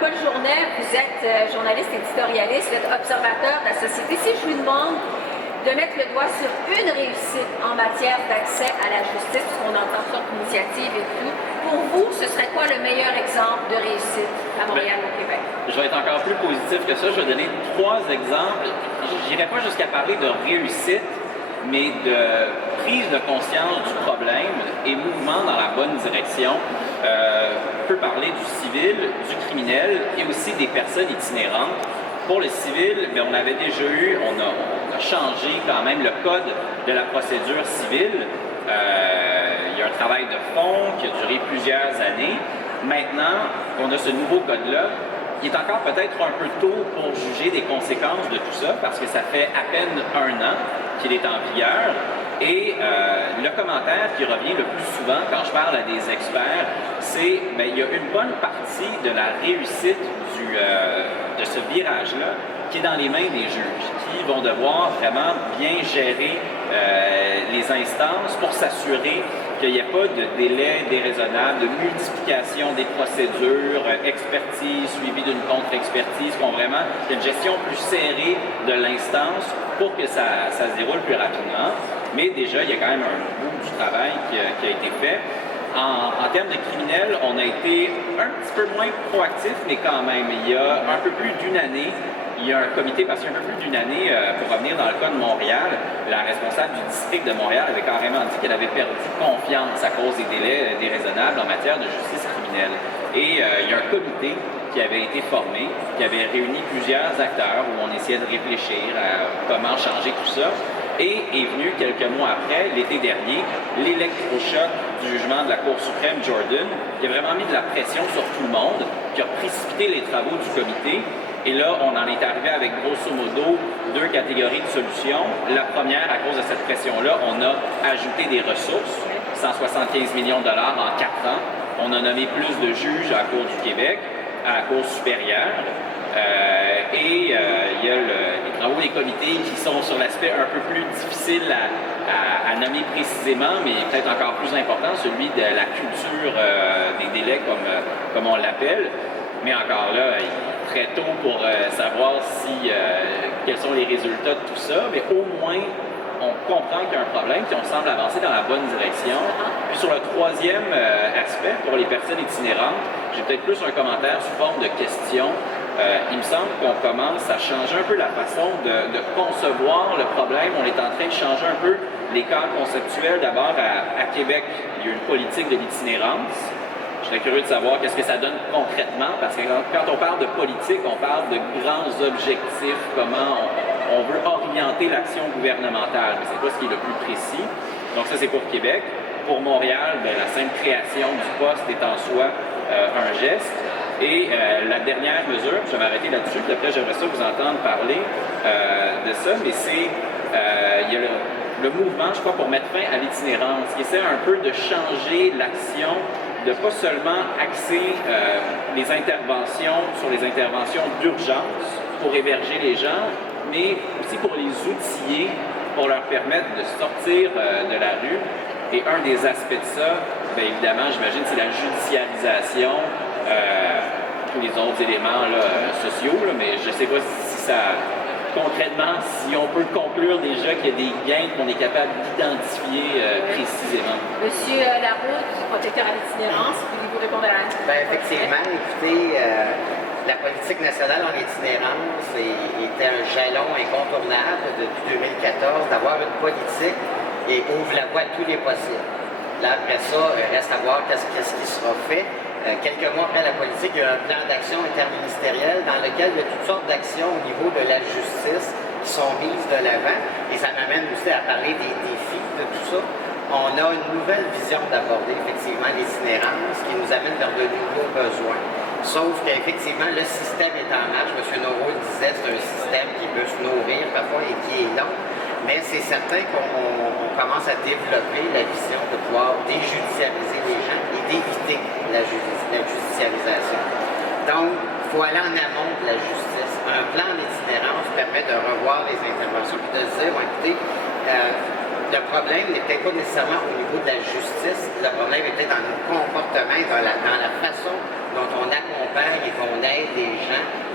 Paul Journet, vous êtes journaliste éditorialiste, vous êtes observateur de la société. Si je vous demande de mettre le doigt sur une réussite en matière d'accès à la justice, puisqu'on entend sorte d'initiatives et tout, pour vous, ce serait quoi le meilleur exemple de réussite à Montréal, au Québec? Je vais être encore plus positif que ça. Je vais donner 3 exemples. Je n'irai pas jusqu'à parler de réussite, mais de prise de conscience du problème et mouvement dans la bonne direction. On peut parler du civil, du criminel et aussi des personnes itinérantes. Pour le civil, on avait déjà eu, on a changé quand même le code de la procédure civile. Il y a un travail de fond qui a duré plusieurs années. Maintenant qu'on a ce nouveau code-là, il est encore peut-être un peu tôt pour juger des conséquences de tout ça, parce que ça fait à peine 1 an qu'il est en vigueur. Et le commentaire qui revient le plus souvent quand je parle à des experts, c'est qu'il y a une bonne partie de la réussite de ce virage-là qui est dans les mains des juges, qui vont devoir vraiment bien gérer les instances pour s'assurer qu'il n'y ait pas de délai déraisonnable, de multiplication des procédures, expertise suivie d'une contre-expertise, qu'on vraiment une gestion plus serrée de l'instance pour que ça se déroule plus rapidement. Mais déjà, il y a quand même un bout du travail qui a été fait. En termes de criminels, on a été un petit peu moins proactif, mais quand même, il y a un peu plus d'1 année, il y a un comité, parce qu'il y a un peu plus d'1 année, pour revenir dans le cas de Montréal, la responsable du district de Montréal avait carrément dit qu'elle avait perdu confiance à cause des délais déraisonnables en matière de justice criminelle. Et il y a un comité qui avait été formé, qui avait réuni plusieurs acteurs où on essayait de réfléchir à comment changer tout ça. Et est venu quelques mois après, l'été dernier, l'électrochoc du jugement de la Cour suprême Jordan, qui a vraiment mis de la pression sur tout le monde, qui a précipité les travaux du comité. Et là, on en est arrivé avec grosso modo 2 catégories de solutions. La première, à cause de cette pression-là, on a ajouté des ressources, 175 millions de dollars en 4 ans. On a nommé plus de juges à la Cour du Québec, à la Cour supérieure. Il y a les travaux des comités qui sont sur l'aspect un peu plus difficile à nommer précisément, mais peut-être encore plus important, celui de la culture des délais, comme on l'appelle. Mais encore là, il est très tôt pour savoir quels sont les résultats de tout ça, mais au moins, on comprend qu'il y a un problème, puis on semble avancer dans la bonne direction. Puis sur le 3e aspect, pour les personnes itinérantes, j'ai peut-être plus un commentaire sous forme de question. Il me semble qu'on commence à changer un peu la façon de concevoir le problème. On est en train de changer un peu les cadres conceptuels. D'abord, à Québec, il y a une politique de l'itinérance. Je serais curieux de savoir qu'est-ce que ça donne concrètement, parce que quand on parle de politique, on parle de grands objectifs, comment on veut orienter l'action gouvernementale, mais c'est pas ce qui est le plus précis. Donc ça, c'est pour Québec. Pour Montréal, la simple création du poste est en soi un geste. Et la dernière mesure, je vais m'arrêter là-dessus, puis après j'aimerais ça vous entendre parler de ça, mais c'est, il y a le mouvement, je crois, pour mettre fin à l'itinérance, qui essaie un peu de changer l'action, de pas seulement axer les interventions sur les interventions d'urgence pour héberger les gens, mais aussi pour les outiller, pour leur permettre de sortir de la rue. Et un des aspects de ça, bien évidemment, j'imagine, c'est la judiciarisation, tous les autres éléments là, sociaux, là, mais je ne sais pas si ça, concrètement, si on peut conclure déjà qu'il y a des gains qu'on est capable d'identifier précisément. Monsieur Laroute, protecteur à l'itinérance, voulez-vous répondre à la question? Effectivement, écoutez, la politique nationale en itinérance était un jalon incontournable depuis 2014 d'avoir une politique et ouvre la voie à tous les possibles. Là, après ça, reste à voir qu'est-ce qui sera fait. Quelques mois après la politique, il y a un plan d'action interministériel dans lequel il y a toutes sortes d'actions au niveau de la justice qui sont mises de l'avant. Et ça m'amène aussi à parler des défis de tout ça. On a une nouvelle vision d'aborder effectivement l'itinérance qui nous amène vers de nouveaux besoins. Sauf qu'effectivement, le système est en marche. M. Noreau le disait, c'est un système qui peut se nourrir parfois et qui est long. Mais c'est certain qu'on commence à développer la vision de pouvoir déjudiciariser les gens et d'éviter la judiciarisation. Donc, il faut aller en amont de la justice. Un plan d'itinérance permet de revoir les interventions et de se dire, écoutez, le problème n'est peut-être pas nécessairement au niveau de la justice, le problème est peut-être dans nos comportements, dans la façon dont on accompagne et qu'on aide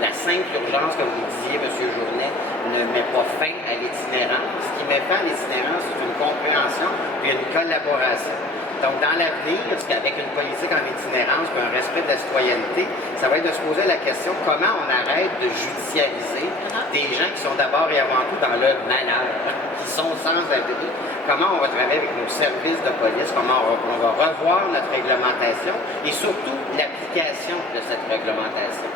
La simple urgence, comme vous disiez, M. Journet, ne met pas fin à l'itinérance. Ce qui met fin à l'itinérance, c'est une compréhension et une collaboration. Donc, dans l'avenir, avec une politique en itinérance et un respect de la citoyenneté, ça va être de se poser la question comment on arrête de judiciariser des gens qui sont d'abord et avant tout dans leur malheur, qui sont sans abri. Comment on va travailler avec nos services de police, comment on va revoir notre réglementation et surtout l'application de cette réglementation.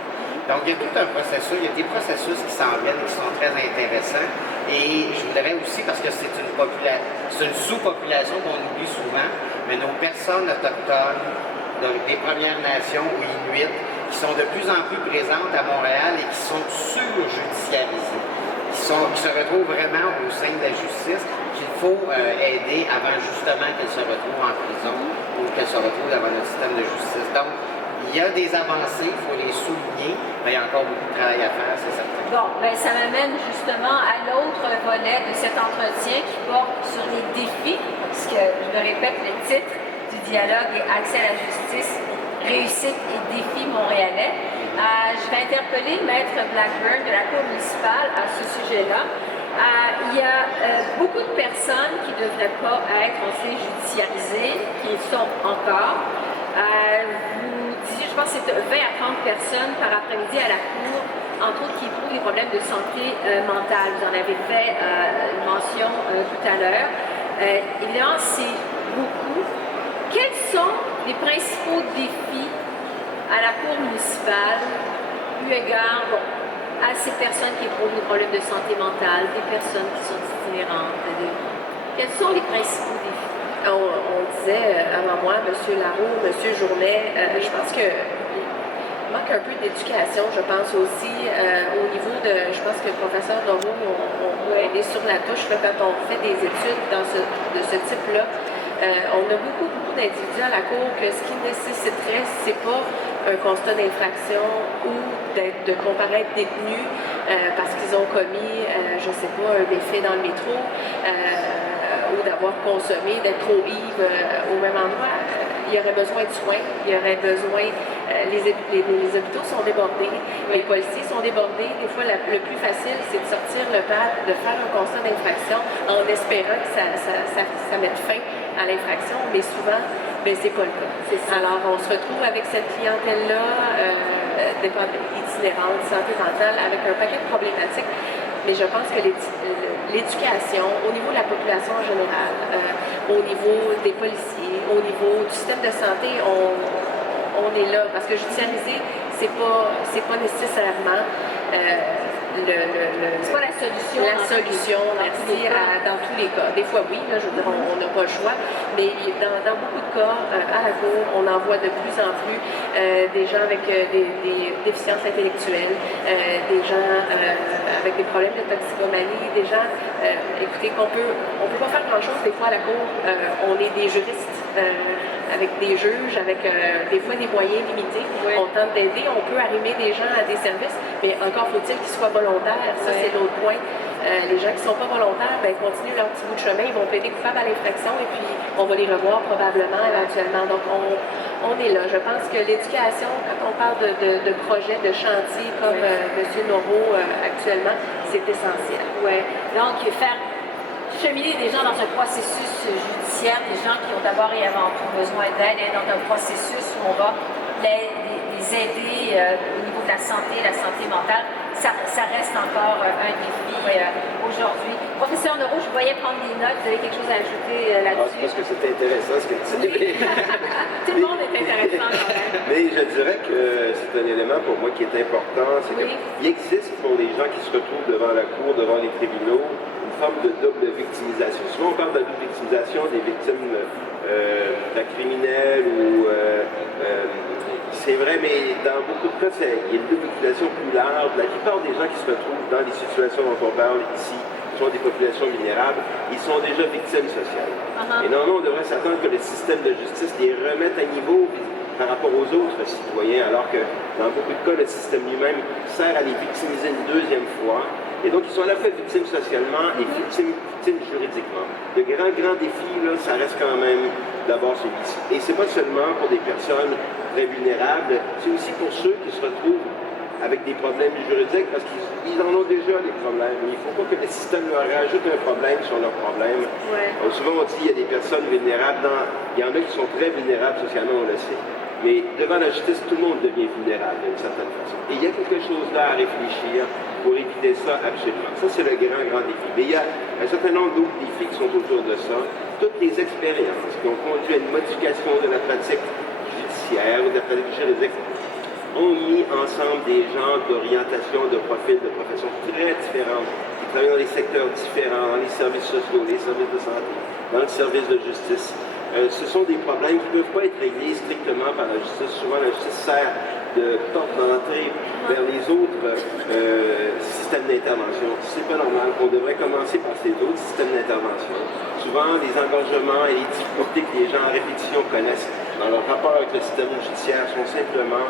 Donc, il y a tout un processus, il y a des processus qui s'en viennent et qui sont très intéressants. Et je voudrais aussi, parce que c'est une sous-population qu'on oublie souvent, mais nos personnes autochtones, des Premières Nations ou Inuits, qui sont de plus en plus présentes à Montréal et qui sont surjudiciarisées, qui se retrouvent vraiment au sein de la justice, qu'il faut aider avant justement qu'elles se retrouvent en prison ou qu'elles se retrouvent devant notre système de justice. Donc, il y a des avancées, il faut les souligner, mais il y a encore beaucoup de travail à faire, c'est certain. Bon, ben ça m'amène justement à l'autre volet de cet entretien qui porte sur les défis, parce que, je le répète, le titre du dialogue est Accès à la justice, réussite et défis montréalais. Je vais interpeller Maître Blackburn de la Cour municipale à ce sujet-là. Il y a beaucoup de personnes qui ne devraient pas être aussi judiciarisées, qui le sont encore. Je pense que c'est 20 à 30 personnes par après-midi à la Cour, entre autres qui éprouvent des problèmes de santé mentale. Vous en avez fait une mention tout à l'heure. Évidemment, c'est beaucoup. Quels sont les principaux défis à la Cour municipale, eu égard à ces personnes qui éprouvent des problèmes de santé mentale, des personnes qui sont itinérantes? Quels sont les principaux défis? On disait avant moi, M. Laroux, M. Journet, je pense que manque un peu d'éducation, je pense aussi, au niveau de, je pense que le professeur Leroux, on est sur la touche là, quand on fait des études de ce type-là. On a beaucoup d'individus à la Cour que ce qui nécessiterait, c'est pas un constat d'infraction ou de comparaître détenus parce qu'ils ont commis, je sais pas, un méfait dans le métro ou d'avoir consommé, d'être trop ivre au même endroit. Il y aurait besoin de soins, il y aurait besoin, les hôpitaux sont débordés, les policiers sont débordés. Des fois, le plus facile, c'est de sortir le pad, de faire un constat d'infraction en espérant que ça mette fin à l'infraction, mais souvent, c'est pas le cas. Alors, on se retrouve avec cette clientèle-là, itinérante, santé mentale, avec un paquet de problématiques. Mais je pense que l'éducation, au niveau de la population en général, au niveau des policiers, au niveau du système de santé, on est là. Parce que judiciariser, c'est pas nécessairement c'est pas la solution. La solution, merci, dans tous les cas. Des fois, oui, là, je veux dire, on n'a pas le choix, mais dans beaucoup de cas, à la Cour, on en voit de plus en plus des gens avec des déficiences intellectuelles, des gens avec des problèmes de toxicomanie, des gens, écoutez, on peut pas faire grand-chose des fois à la Cour. On est des juristes avec des juges, avec des fois des moyens limités. Oui. On tente d'aider, on peut arrimer des gens à des services, mais encore faut-il qu'ils soient volontaires. Ça, c'est l'autre point. Les gens qui ne sont pas volontaires, continuent leur petit bout de chemin, ils vont plaider coupable à l'infraction et puis on va les revoir probablement éventuellement. Donc, on est là. Je pense que l'éducation, quand on parle de projets, de chantiers comme M. Noreau actuellement, c'est essentiel. Oui. Donc, faire cheminer des gens dans un processus judiciaire, des gens qui ont d'abord et avant tout besoin d'aide, et dans un processus où on va les aider au niveau de la santé mentale, ça reste encore un défi aujourd'hui. Professeur Leroux, je vous voyais prendre des notes, vous avez quelque chose à ajouter là-dessus? Parce que c'était intéressant ce que tu disais. Tout le monde est intéressant quand même. Mais je dirais que c'est un élément pour moi qui est important, c'est qu'il existe pour les gens qui se retrouvent devant la cour, devant les tribunaux, une forme de double victimisation. Souvent on parle de la double victimisation des victimes criminelles ou c'est vrai, mais dans beaucoup de cas, il y a une double victimisation plus large. La plupart des gens qui se retrouvent dans les situations dont on parle ici sont des populations vulnérables, ils sont déjà victimes sociales. Et normalement, on devrait s'attendre que le système de justice les remette à niveau par rapport aux autres citoyens, alors que dans beaucoup de cas, le système lui-même sert à les victimiser une deuxième fois. Et donc, ils sont à la fois victimes socialement et victimes juridiquement. Le grand défi, là, ça reste quand même d'abord celui-ci. Et c'est pas seulement pour des personnes très vulnérables, c'est aussi pour ceux qui se retrouvent avec des problèmes juridiques parce qu'ils en ont déjà les problèmes. Il ne faut pas que le système leur rajoute un problème sur leur problème. Ouais. Souvent on dit qu'il y a des personnes vulnérables, il y en a qui sont très vulnérables socialement, on le sait. Mais devant la justice, tout le monde devient vulnérable d'une certaine façon. Et il y a quelque chose là à réfléchir pour éviter ça absolument. Ça, c'est le grand défi. Mais il y a un certain nombre d'autres défis qui sont autour de ça. Toutes les expériences qui ont conduit à une modification de la pratique judiciaire ou de la pratique juridique ont mis ensemble des gens d'orientation, de profil, de professions très différentes, qui travaillent dans des secteurs différents, dans les services sociaux, les services de santé, dans le service de justice. Ce sont des problèmes qui ne peuvent pas être réglés strictement par la justice. Souvent, la justice sert de porte d'entrée vers les autres systèmes d'intervention. C'est pas normal. On devrait commencer par ces autres systèmes d'intervention. Souvent, les engorgements et les difficultés que les gens en répétition connaissent dans leur rapport avec le système judiciaire sont simplement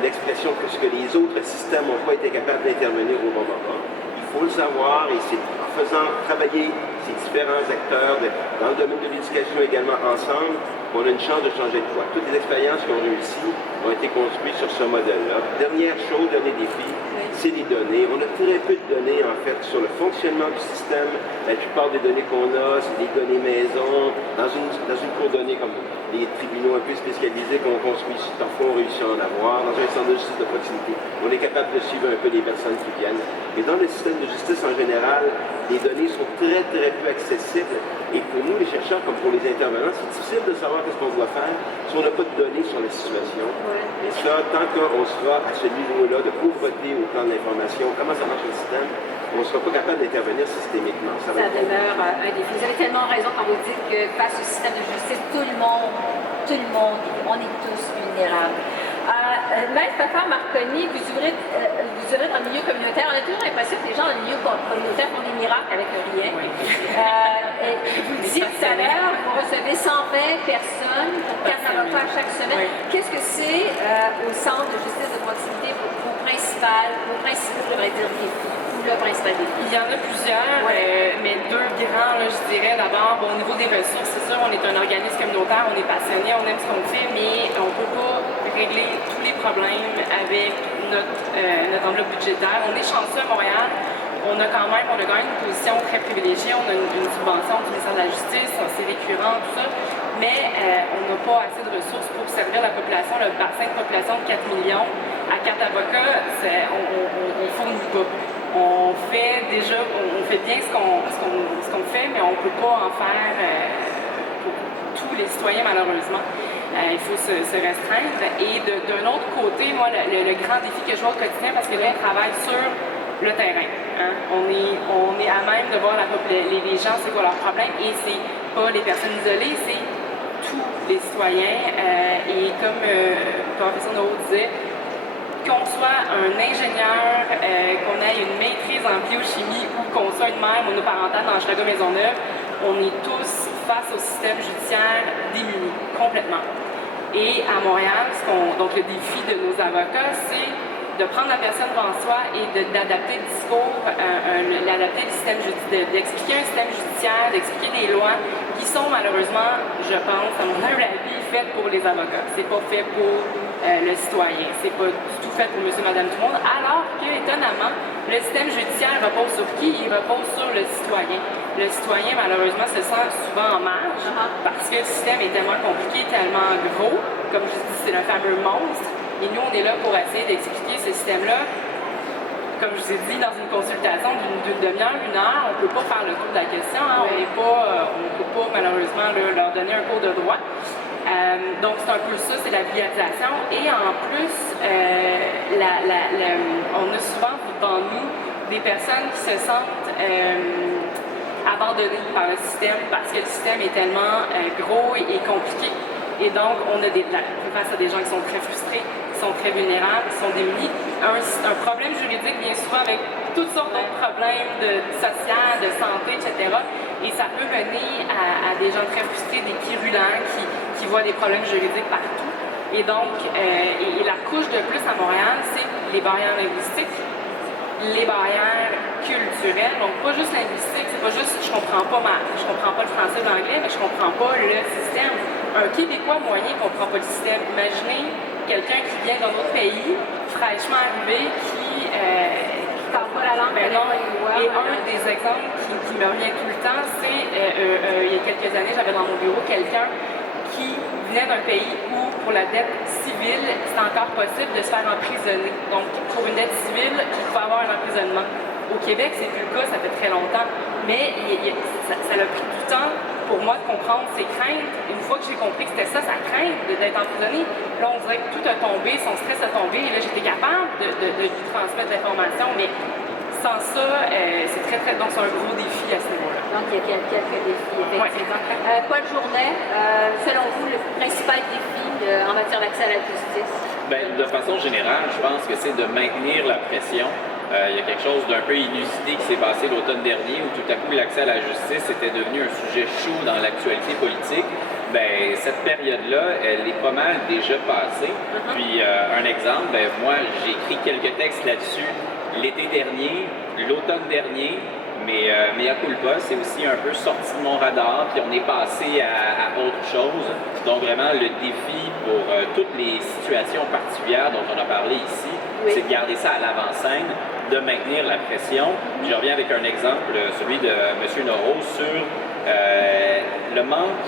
l'expression que ce que les autres systèmes n'ont pas été capables d'intervenir au bon moment. Il faut le savoir et c'est en faisant travailler ces différents acteurs dans le domaine de l'éducation également ensemble qu'on a une chance de changer de voie. Toutes les expériences qui ont réussi ont été construites sur ce modèle-là. Dernière chose, dernier défi, c'est les données. On a très peu de données, en fait, sur le fonctionnement du système. La plupart des données qu'on a, c'est des données maison, dans une cour donnée comme les tribunaux un peu spécialisés qu'on construit, parfois on réussit à en avoir, dans un centre de justice de proximité. On est capable de suivre un peu les personnes qui viennent. Mais dans le système de justice en général, les données sont très peu accessibles. Et pour nous, les chercheurs, comme pour les intervenants, c'est difficile de savoir qu'est-ce qu'on doit faire si on n'a pas de données sur la situation. Et ça, tant qu'on sera à ce niveau-là de pauvreté au plan de l'information, comment ça marche le système, on ne sera pas capable d'intervenir systémiquement. Ça demeure un défi. Vous avez tellement raison quand vous dites que face au système de justice, tout le monde, on est tous vulnérables. Maître Papa Marconi, vous œuvrez dans le milieu communautaire. On a toujours l'impression que les gens dans le milieu communautaire font des miracles avec rien. Oui. Vous le disiez tout à l'heure, vous recevez 120 personnes pour 4 avocats chaque semaine. Oui. Qu'est-ce que c'est au centre de justice de proximité vos principaux, je devrais dire, défis? Le principal défi? Il y en a plusieurs, mais deux grands, là, je dirais. D'abord, au niveau des ressources, c'est sûr, on est un organisme communautaire, on est passionné, on aime ce qu'on fait, mais on ne peut pas régler tous les problèmes avec notre enveloppe budgétaire. On est chanceux à Montréal. On a quand même une position très privilégiée. On a une subvention du ministère de la Justice, c'est récurrent, tout ça. Mais on n'a pas assez de ressources pour servir la population, le bassin de population de 4 millions. À 4 avocats, on ne fournit pas. On fait bien ce qu'on fait, mais on ne peut pas en faire pour tous les citoyens, malheureusement. Il faut se restreindre. Et d'un autre côté, moi, le grand défi que je vois au quotidien, parce que là, on travaille sur le terrain. Hein? On est à même de voir les gens, c'est quoi leur problème, et c'est pas les personnes isolées, c'est tous les citoyens. Et comme le professeur Naud disait, qu'on soit un ingénieur, qu'on ait une maîtrise en biochimie ou qu'on soit une mère monoparentale dans Chicago Maisonneuve, on est tous face au système judiciaire démunis, complètement. Et à Montréal, donc le défi de nos avocats, c'est de prendre la personne devant soi et d'adapter le discours, d'adapter le système d'expliquer un système judiciaire, d'expliquer des lois qui sont malheureusement, je pense, à mon humble avis, faites pour les avocats. C'est pas fait pour le citoyen. C'est pas du tout fait pour monsieur, madame, tout le monde. Alors que, étonnamment, le système judiciaire repose sur qui? Il repose sur le citoyen. Le citoyen, malheureusement, se sent souvent en marge parce que le système est tellement compliqué, tellement gros. Comme je dis, c'est le fameux monstre. Et nous, on est là pour essayer d'expliquer ce système-là. Comme je vous ai dit, dans une consultation d'une demi-heure, 1 heure, on ne peut pas faire le tour de la question. Hein. On ne peut pas, malheureusement, leur donner un cours de droit. Donc, c'est un peu ça, c'est la vulgarisation. Et en plus, on a souvent devant nous des personnes qui se sentent abandonnées par le système parce que le système est tellement gros et compliqué. Et donc, on a face à des gens qui sont très frustrés, qui sont très vulnérables, qui sont démunis. Un problème juridique vient souvent avec toutes sortes d'autres problèmes sociaux, de santé, etc. Et ça peut mener à des gens très frustrés, des quérulents qui voient des problèmes juridiques partout. Et donc, et la couche de plus à Montréal, c'est les barrières linguistiques, les barrières culturelles. Donc, pas juste linguistique, c'est pas juste je comprends pas le français ou l'anglais, mais je comprends pas le système. Un Québécois moyen ne comprend pas le système. Imaginez quelqu'un qui vient d'un autre pays, fraîchement arrivé, qui parle pas la langue, ben non. connaît pas les lois, Et voilà. un des exemples qui me revient tout le temps, c'est il y a quelques années, j'avais dans mon bureau quelqu'un qui venait d'un pays où, pour la dette civile, c'est encore possible de se faire emprisonner. Donc, pour une dette civile, il faut avoir un emprisonnement. Au Québec, c'est plus le cas, ça fait très longtemps. Mais ça a pris du temps pour moi de comprendre ses craintes. Une fois que j'ai compris que c'était ça, sa crainte d'être emprisonné, là, on dirait que tout a tombé, son stress a tombé. Et là, j'étais capable de lui transmettre l'information, mais sans ça, c'est très. Donc, c'est un gros défi à ce niveau-là. Donc, il y a quelques défis, effectivement. Paul Journet, selon vous, le principal défi en matière d'accès à la justice? Bien, de façon générale, je pense que c'est de maintenir la pression. Il y a quelque chose d'un peu inusité qui s'est passé l'automne dernier où tout à coup l'accès à la justice était devenu un sujet chaud dans l'actualité politique. Bien, cette période-là, elle est pas mal déjà passée. Puis, un exemple, bien, moi, j'ai écrit quelques textes là-dessus l'été dernier, l'automne dernier. Mais mea culpa, c'est aussi un peu sorti de mon radar, puis on est passé à autre chose. Donc vraiment, le défi pour toutes les situations particulières dont on a parlé ici, c'est de garder ça à l'avant-scène, de maintenir la pression. Puis je reviens avec un exemple, celui de M. Noro, sur le manque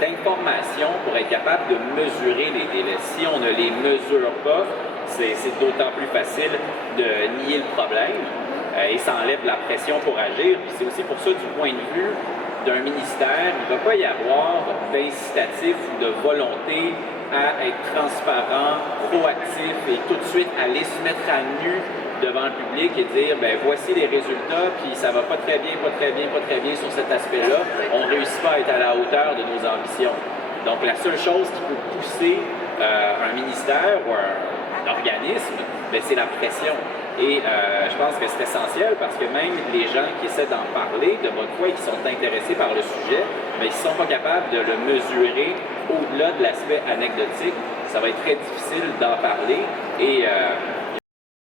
d'informations pour être capable de mesurer les délais. Si on ne les mesure pas, c'est d'autant plus facile de nier le problème. Et ça enlève la pression pour agir. Puis c'est aussi pour ça, du point de vue d'un ministère, il ne va pas y avoir d'incitatif ou de volonté à être transparent, proactif et tout de suite aller se mettre à nu devant le public et dire, ben voici les résultats, puis ça va pas très bien sur cet aspect-là. On ne réussit pas à être à la hauteur de nos ambitions. Donc la seule chose qui peut pousser un ministère ou un organisme, ben, c'est la pression. Et je pense que c'est essentiel parce que même les gens qui essaient d'en parler de bonne foi et qui sont intéressés par le sujet, mais ils ne sont pas capables de le mesurer au-delà de l'aspect anecdotique. Ça va être très difficile d'en parler et